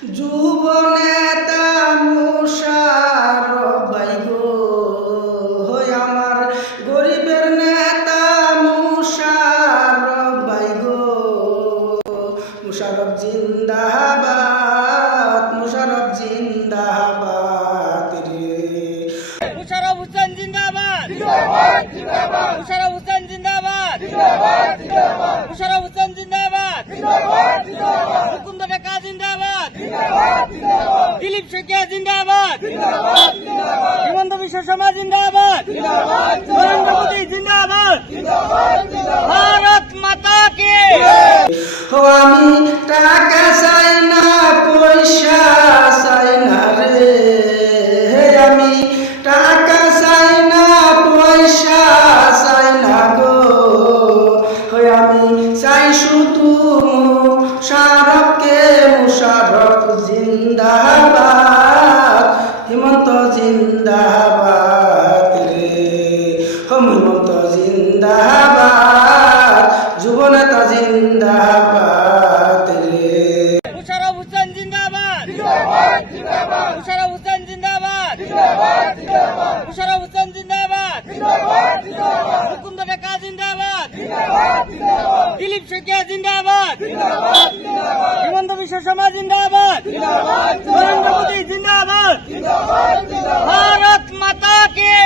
যুব নেতা মুশারফ ভাই গো, আমার গরিবের নেতা মুশারফ ভাই গো। মুশারফ জিন্দাবাদ, মুশারফ জিন্দাবাদ রে। মুশারফ হোসেন জিন্দাবাদ, মুশারফ হোসেন জিন্দাবাদ, মুশারফ হোসেন জিন্দাবাদ, মুকুন্দ ঢাকা জিন্দাবাদ, দিলীপ শেখিয়া জিন্দাবাদ, হিমন্ত বিশ্ব শর্মা জিন্দাবাদ, নরেন্দ্র মোদী জিন্দাবাদ, ভারত মাতা কে। আমি টাকা চাই না, পয়সা চাই না রে। আমি টাকা চাই না, পয়সা চাই না গো। আমি চাই শুধু মুশারফকে। মুশারফ জিন্দাবাদ, হিমন্ত জিন্দাবাদ রে। হিমন্ত জিন্দাবাদ, যুব নেতা জিন্দাবাদ রে। মুশারফ হোসেন জিন্দাবাদ, মুশারফ হোসেন জিন্দাবাদ, মুশারফ হোসেন জিন্দাবাদ, মুকুন্দ ঢাকা জিন্দাবাদ, দিলীপ শেখিয়া জিন্দাবাদ, হিমন্ত বিশ্ব শর্মা জিন্দাবাদ, নরেন্দ্র মোদী জিন্দাবাদ, ভারত মাতা কে।